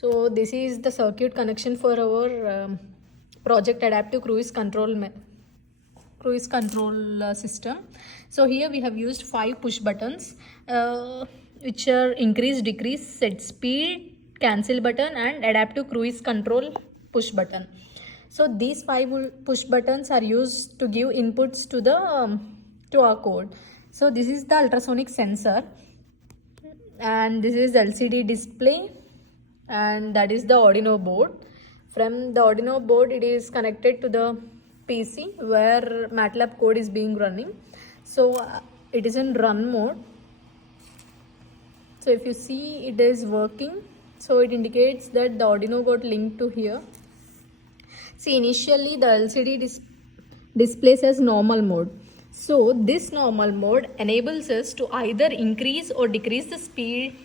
So this is the circuit connection for our project adaptive cruise control system. So here we have used 5 push buttons which are increase, decrease, set speed, cancel button and adaptive cruise control push button. So these 5 push buttons are used to give inputs to the to our code. So this is the ultrasonic sensor and this is LCD display, and that is the Arduino board. From the Arduino board it is connected to the PC where MATLAB code is being running. So it is in run mode. So if you see, it is working. So it indicates that the Arduino got linked to here. See, initially the LCD displays as normal mode. So this normal mode enables us to either increase or decrease the speed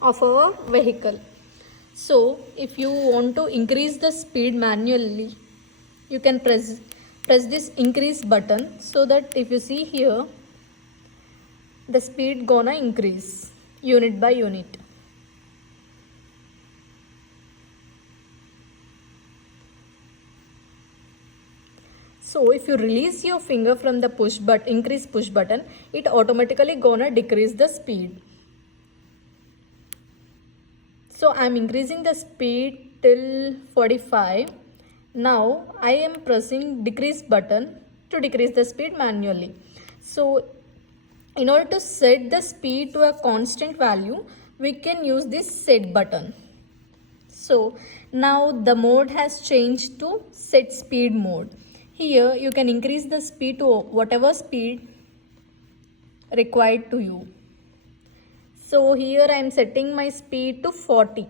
of our vehicle. So if you want to increase the speed manually, you can press this increase button, so that if you see here, the speed gonna increase unit by unit. So if you release your finger from the increase push button, it automatically gonna decrease the speed. So I am increasing the speed till 45. Now I am pressing decrease button to decrease the speed manually. So in order to set the speed to a constant value, we can use this set button. So now the mode has changed to set speed mode. Here you can increase the speed to whatever speed required to you. So here I am setting my speed to 40.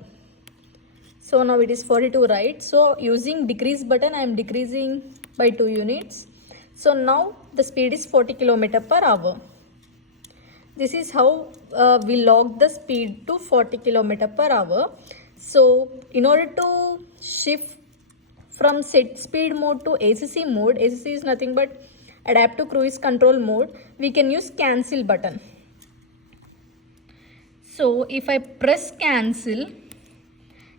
So now it is 42, right? So using decrease button, I am decreasing by 2 units. So now the speed is 40 km/h. This is how we log the speed to 40 km/h. So in order to shift from set speed mode to ACC mode, ACC is nothing but adaptive cruise control mode, we can use cancel button. So if I press cancel,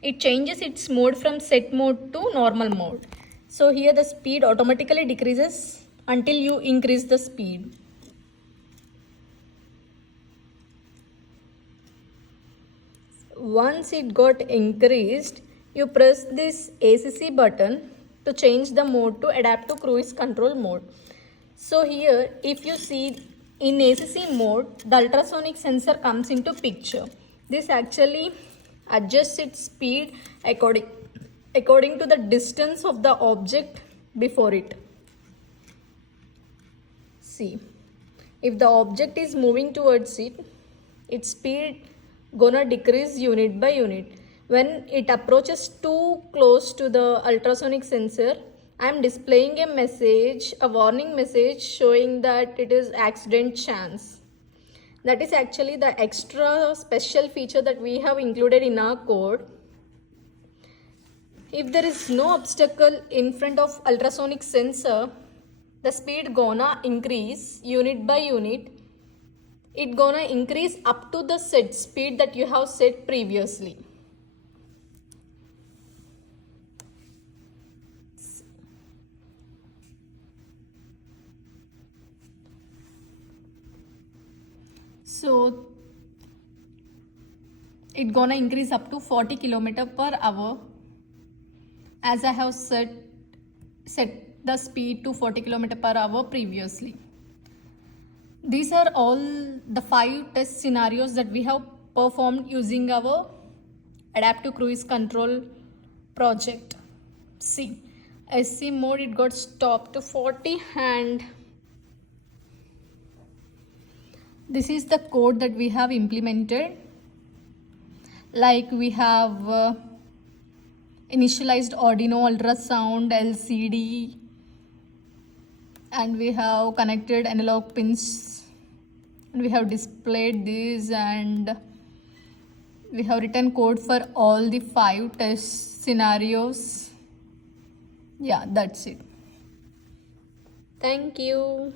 it changes its mode from set mode to normal mode. So here the speed automatically decreases until you increase the speed. Once it got increased, you press this ACC button to change the mode to adaptive cruise control mode. So here if you see, in ACC mode, the ultrasonic sensor comes into picture. This actually adjusts its speed according to the distance of the object before it. See, if the object is moving towards it, its speed gonna decrease unit by unit. When it approaches too close to the ultrasonic sensor, I am displaying a warning message showing that it is accident chance. That is actually the extra special feature that we have included in our code. If there is no obstacle in front of ultrasonic sensor, the speed gonna increase unit by unit. It gonna increase up to the set speed that you have set previously. So it gonna increase up to 40 km/h, as I have set the speed to 40 km/h previously. These are all the 5 test scenarios that we have performed using our adaptive cruise control project. See, SC mode, it got stopped to 40, and this is the code that we have implemented. Like we have initialized Arduino ultrasound LCD, and we have connected analog pins, and we have displayed these, and we have written code for all the 5 test scenarios. Yeah, that's it. Thank you.